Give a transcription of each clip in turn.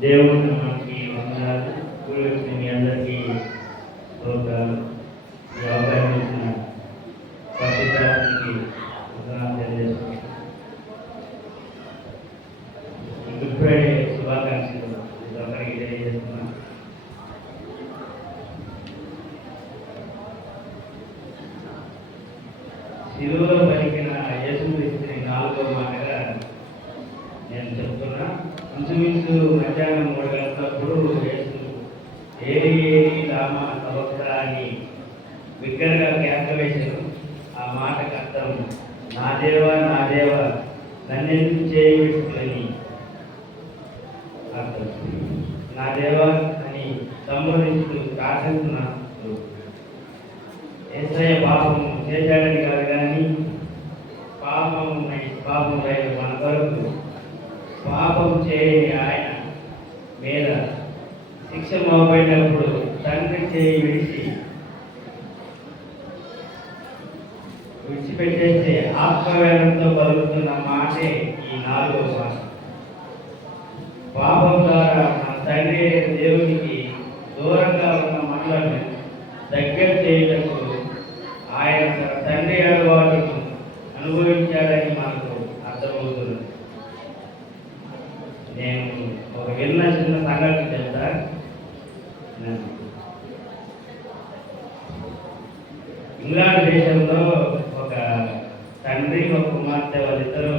దేవుని నామానికి వందనాలు. కూడి వచ్చిన మీ అందరికీ స్తోత్రాలు. ఈ అవకాశం ఇచ్చిన పరిశుద్ధాత్మకి వందనాలు తెలియజేస్తున్నాను. గుడ్ ఫ్రైడే శుభాకాంక్షలు ఒకరికి తెలియజేస్తున్నాను. శిలువలో పలికిన యేసుక్రీస్తుని 4వ మాటగా నేను చెప్తున్నా. ఇంచుమించు మధ్యాహ్నం 3 గంటలప్పుడు యేసు ఏలి ఏలి లామా సబక్తాని బిగ్గరగా కేక వేశాను. ఆ మాటకు అర్థం, నా దేవా నా దేవా నన్నెందుకు చేయబెట్టుకొని అర్థం. నా దేవా అని సంబోధిస్తూ ప్రార్థిస్తున్నాను. యేసయ్య పాపం చేశాడని కాదు, కానీ పాపం మన కొరకు పాపం చేయని ఆయన మీద శిక్ష మోపడినప్పుడు తండ్రి చేయి విడిచిపెట్టేస్తే ఆత్మవేదంతో పలుకుతున్న మాటే ఈ 4వ మాట. పాపం ద్వారా మన తండ్రి దేవునికి దూరంగా ఉన్న మనలను దగ్గర చేయటకు ఆయన తన తండ్రి అలవాటును అనుభవించాడని మనకు అర్థమవుతుంది. నేను ఒక విన్న చిన్న సంఘటన చెప్తా. ఇంగ్లాండ్ దేశంలో ఒక తండ్రి ఒక కుమార్తె వాళ్ళిద్దరూ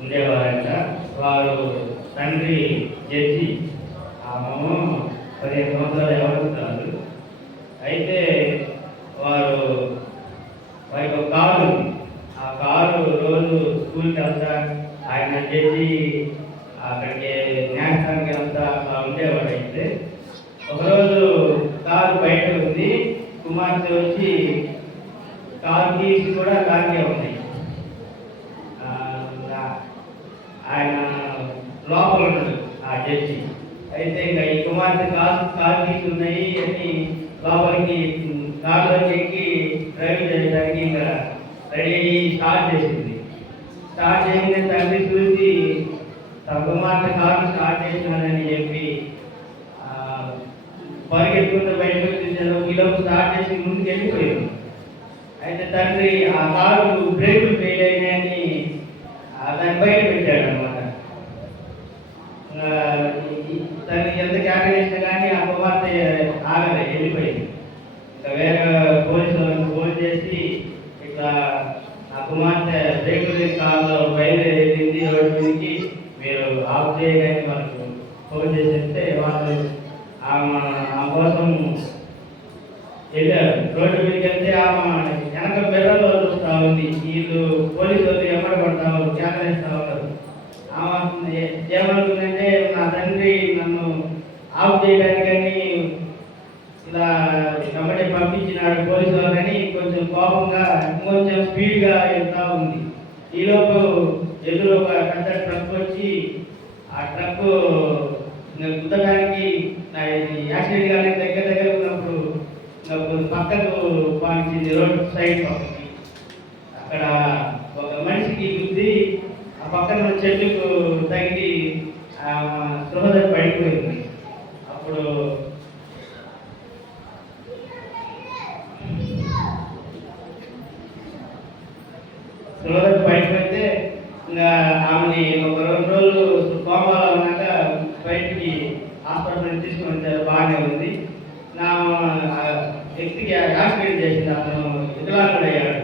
ఉండేవారంట. వారు తండ్రి జడ్జి, ఆమె 15 సంవత్సరాలు ఎవరు కాదు. అయితే వారికి ఒక కారు ఉంది. ఆ కారు రోజు స్కూల్కి వెళ్తా, ఆయన చేసి అక్కడికి న్యాసానికి వెళ్తా అలా ఉండేవాడు. అయితే ఒకరోజు కారు బయట ఉంది. కుమార్తె వచ్చి కారు తీసి కూడా కారుకే ఉన్నాయి. ఆయన లోపల ఉన్నాడు ఆ జడ్జి. అయితే ఇంకా ఈ కుమార్తె కారు తీసి ఉన్నాయి అని లోపలికి కారులోకి ఎక్కి డ్రైవింగ్ చేయడానికి ఇంకా రెడీ అయ్యి స్టార్ట్ చేసింది. స్టార్ట్ చేయగానే తండ్రి చూసి తన కుమార్తె కారు స్టార్ట్ చేసినానని చెప్పి పరిగెత్తుకుంటూ బయటకు వచ్చేసాను. ఈలోపు స్టార్ట్ చేసి ముందుకు వెళ్ళిపోయాను. అయితే తండ్రి ఆ కారు బ్రేకులు ఫెయిల్ అయినాయని దాన్ని బయట పెట్టాడు అనమాట. తను ఎంత క్యారీ చేసినా కానీ ఆ కుమార్తె ఆగలే, వెళ్ళిపోయింది. ఇంకా వేరే పోలీసులను ఫోన్ చేసి ఇట్లా ఆ కుమార్తె బ్రేకులు కారులో బయలుదేరింది రోడ్డు మీదకి, మీరు ఆఫ్ చేయగానే మనకు ఫోన్ చేసేస్తే వాళ్ళు ఆ కోసం వెళ్ళారు. రోడ్డు మీదకి వెళ్తే ఆమె వెనక బెర్రలో చూస్తూ ఉంది. వీళ్ళు పోలీసు వాళ్ళు ఎమ్మడ పడతారు, కేకలేస్తూ ఉన్నారు. ఆమె ఏమనుకుందంటే, నా తండ్రి నన్ను ఆఫ్ చేయడానికని ఇలా కబడ్డీ పంపించినాడు పోలీసు వాళ్ళని కొంచెం కోపంగా ఇంకొంచెం స్పీడ్గా వెళ్తూ ఉంది. ఈలోపు ఎదురు ఒక పెద్ద ట్రక్ వచ్చి ఆ ట్రక్ గుద్దడానికి యాక్సిడెంట్ కానీ దగ్గర ఉన్నప్పుడు పక్కకు పాలించింది, రోడ్ సైడ్ పక్కకి. అక్కడ ఒక మనిషికి గుద్ది ఆ పక్కన చెట్టుకు తగిలి స్పృహ పడిపోయింది. అప్పుడు స్పృహ పడిపోతే ఇంకా ఆమెని ఒక 2 రోజులు కోమాలో ఉన్నాక బయటికి హాస్పిటల్ తీసుకుని వచ్చారు. బాగానే ఉంది. నా వ్యక్తికి యాక్సిడెంట్ చేసింది, అతను వికలాంగుడు అయ్యాడు.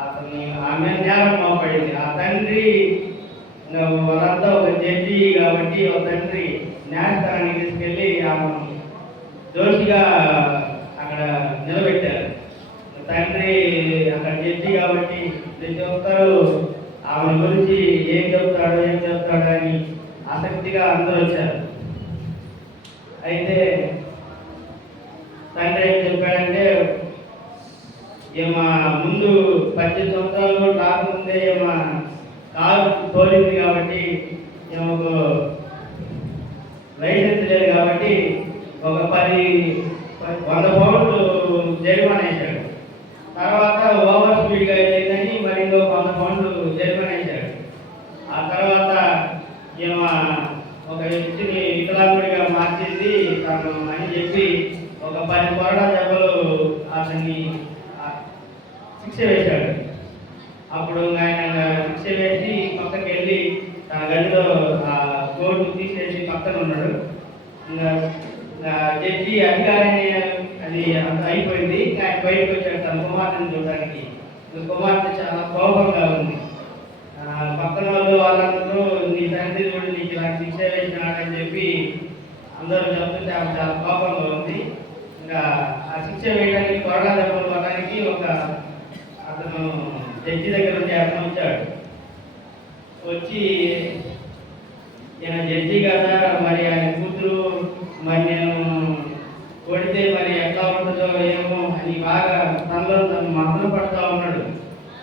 అతను ఆమె నేరం మోపడింది. ఆ తండ్రి వాళ్ళంతా ఒక జడ్జి కాబట్టి ఒక తండ్రి న్యాయస్థానానికి తీసుకెళ్ళి ఆమె దోషిగా అక్కడ నిలబెట్టారు. తండ్రి అక్కడ జడ్జి కాబట్టి ప్రతి ఒక్కరు ఆమె గురించి ఏం చెప్తాడో అని ఆసక్తిగా అందరూ వచ్చారు. అయితే తండ్రి ఏం చెప్పాడంటే, ఏమా ముందు 18 సంవత్సరాలు కూడా రాకముందే ఏమా కారు తోలింది కాబట్టి ఏమో లైసెన్స్ లేదు కాబట్టి ఒక 100 పౌండ్లు జరిమానా వేశాడు. తర్వాత ఓవర్ స్పీడ్గా వెళ్ళిందని మరి ఇంకో 100 పౌండ్లు జరిమానా వేశాడు. ఆ తర్వాత ఏమో వ్యక్తిని వికలాంగుడిగా మార్చింది తను అని చెప్పి ఒక 10 కొరడా దెబ్బలు అతన్ని శిక్ష వేశాడు. అప్పుడు ఆయన శిక్ష వేసి పక్కకి వెళ్ళి తన గదిలో ఆ కోర్టు తీసేసి పక్కన ఉన్నాడు. ఇంకా జడ్జి అధికారిని అది అంత అయిపోయింది. ఆయన బయటకు వచ్చాడు తన కుమార్తెను చూడడానికి. కుమార్తె చాలా కోపంగా ఉంది. పక్కన వాళ్ళందరూ నీ తండ్రి చూడు నీకు ఇలాంటి శిక్ష వేసినాడని చెప్పి అందరూ చెప్తుంటే ఆమె చాలా కోపంగా ఉంది. ఇంకా ఆ శిక్ష వేయడానికి కొరడా దెబ్బలు పడడానికి ఒక అతను జడ్జి దగ్గర నుంచి అతను వచ్చాడు. వచ్చి ఈయన జడ్జి కదా, మరి ఆయన కూతురు మరి నేను కొడితే మరి ఎట్లా ఉంటుందో ఏమో అని బాగా తనలో తను మదన పడతా ఉన్నాడు.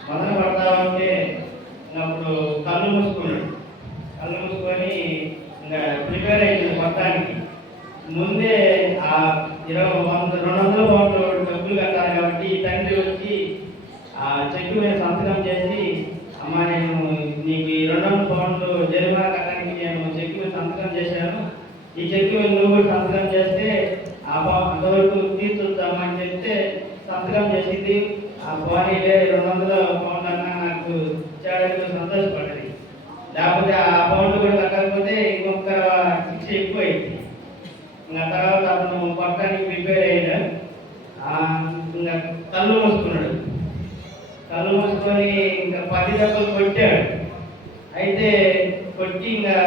మదన పడతా ఉంటే అప్పుడు కళ్ళు మూసుకున్నాడు. కళ్ళు మూసుకొని ఇంకా ప్రిపేర్ అయింది మొత్తానికి. ముందే ఆ 200 పౌండ్లు డబ్బులు కట్టాలి కాబట్టి తండ్రి వచ్చి ఆ చెక్కు మీద సంతకం చేసి, అమ్మ నేను నీకు ఈ 200 పౌండ్లు జరిమానా కట్టడానికి నేను చెక్కు మీద సంతకం చేశాను, ఈ చెక్కు మీద నువ్వు కూడా సంతకం చేస్తే అంతవరకు తీర్చొద్దామా అని చెప్తే సంతకం చేసింది. ఆ పోనీలే 200 పౌండ్లు అన్నా నాకు ఇచ్చాడని సంతోషపడ్డది. లేకపోతే ఆ పౌండ్లు కూడా కట్టకపోతే ఇంకొక శిక్ష ఎక్కువైంది. ఇంకా తర్వాత అతను కొట్టడానికి ప్రిపేర్ అయ్యాడు. ఇంకా కళ్ళు మూసుకున్నాడు. కళ్ళు మూసుకొని ఇంకా 10 దెబ్బలు కొట్టాడు. అయితే కొట్టి ఇంకా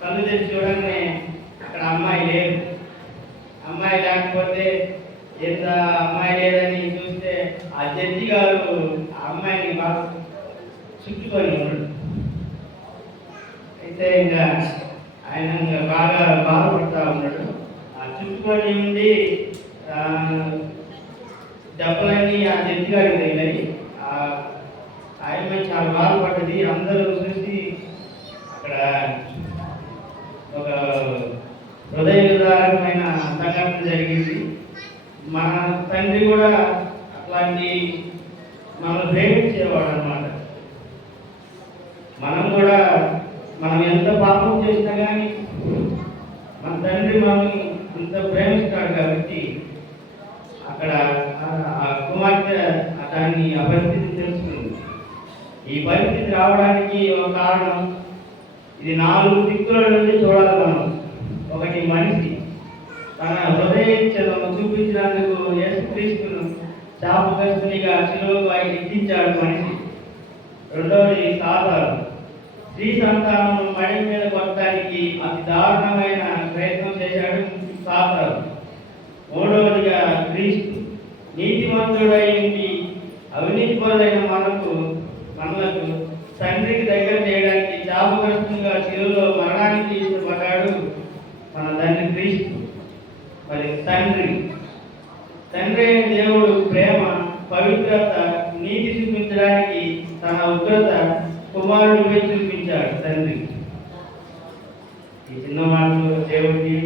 కళ్ళు తెచ్చి చూడగానే అక్కడ అమ్మాయి లేదు. అమ్మాయి లేకపోతే ఎంత అమ్మాయి లేదని చూస్తే ఆ జడ్జి గారు ఆ అమ్మాయిని బాగా చుట్టుకొని ఉన్నాడు. అయితే ఇంకా ఆయన బాగా బాధపడతా ఉన్నాడు. ఆ చుట్టుకొని ఉండి దెబ్బలన్నీ ఆ జడ్జి గారికి తగిలాయి. ఆయన చాలా బాధపడ్డది. అందరూ చూసి అక్కడ ఒక హృదయదారకమైన సంఘటన జరిగింది. మన తండ్రి కూడా అట్లాంటి మనల్ని ప్రేమించేవాడు అన్నమాట. మనం ఎంత పాపం చేసినా కానీ మన తండ్రి మనల్ని అంత ప్రేమిస్తాడు కాబట్టి అక్కడ ఆ కుమార్తె దాన్ని ఆ పరిస్థితి తెలుసుకుంది. ఈ పరిస్థితి రావడానికి ఒక కారణం, ఇది 4 దిక్కుల నుండి చూడాలి మనం. ఒకటి మనిషి తన హృదయను చూపించినందుకు యేసుక్రీస్తును శాపగ్రస్తునిగా శిలువపై ఎక్కించాడు మనిషి. రెండవది సాతాను, స్త్రీ సంతానం మడి మీద కొట్టడానికి అతి దారుణమైన ప్రయత్నం చేశాడు సాతాను. మూడవదిగా క్రీస్తు, నీతిమంతుడై ఉండి అవినీతి పరులైన మనలకు తండ్రికి దగ్గర చేయడానికి శాపగ్రస్తునిగా శిలువలో మరణానికి ఇష్టపడ్డాడు మన తండ్రి క్రీస్తు. మరి తండ్రి అయిన దేవుడు ప్రేమ, పవిత్రత, నీతి చూపించడానికి తన ఉగ్రత కుమారుడిపై చూపించాడు తండ్రి. ఈ చిన్న మాటలు దేవుడికి